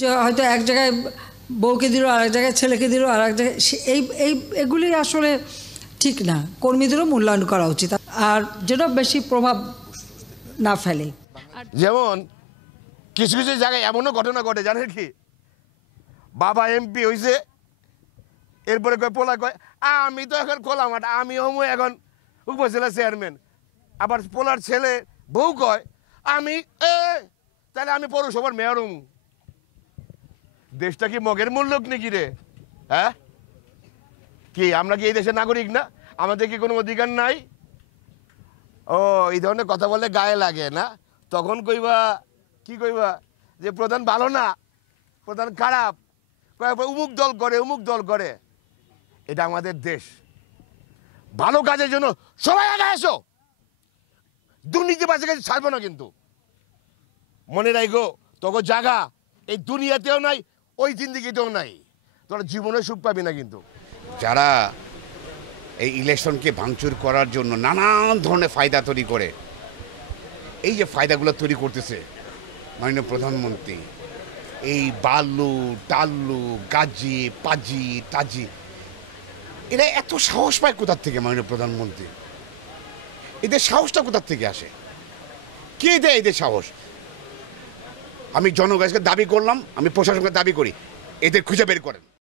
যে হয়তো এক জায়গায় বউকে দিল, আরেক জায়গায় ছেলেকে দিল, আর এক জায়গায় এগুলি আসলে ঠিক না। কর্মীদেরও মূল্যায়ন করা উচিত, আর যেন বেশি প্রভাব না ফেলে। যেমন কিছু কিছু জায়গায় এমনও ঘটনা ঘটে, জানেন কি, বাবা এমপি হয়েছে, এরপরে কয় পোলা কয় আমি তো এখন খোলা মাঠ, আমি হমু এখন উপজেলা চেয়ারম্যান। আবার পোলার ছেলে বউ কয় আমি তাহলে আমি পৌরসভার মেয়র হমু। দেশটা কি মগের মূল্যক নাকি রে? হ্যাঁ, কি আমরা কি এই দেশের নাগরিক না? আমাদের কি কোনো অধিকার নাই? ও এই ধরনের কথা বললে গায়ে লাগে না? তখন কইবা কি কইবা যে প্রধান ভালো না, প্রধান খারাপ, উমুক দল করে উমুক দল করে। এটা আমাদের দেশ, ভালো কাজের জন্য সবাই আগে এসো, দুর্নীতিবাজের কাছে ছাড়বো না। কিন্তু মনে রাখো তোকে জায়গা এই দুনিয়াতেও নাই, ওই জিন্দিগিতেও নাই, তোরা জীবনে সুখ পাবি না। কিন্তু যারা এই ইলেকশনকে ভাঙচুর করার জন্য নানান ধরনের ফায়দা তৈরি করে, এই যে ফায়দাগুলো তৈরি করতেছে মাননীয় প্রধানমন্ত্রী, এই বাল্লু টাল্লু গাজি পাজি টাজি, এরা এত সাহস পায় কোথার থেকে? মাননীয় প্রধানমন্ত্রী, এদের সাহসটা কোথার থেকে আসে? কে দেয় এদের সাহস? আমি জনগণকে দাবি করলাম, আমি প্রশাসনকে দাবি করি, এদের খুঁজে বের করেন।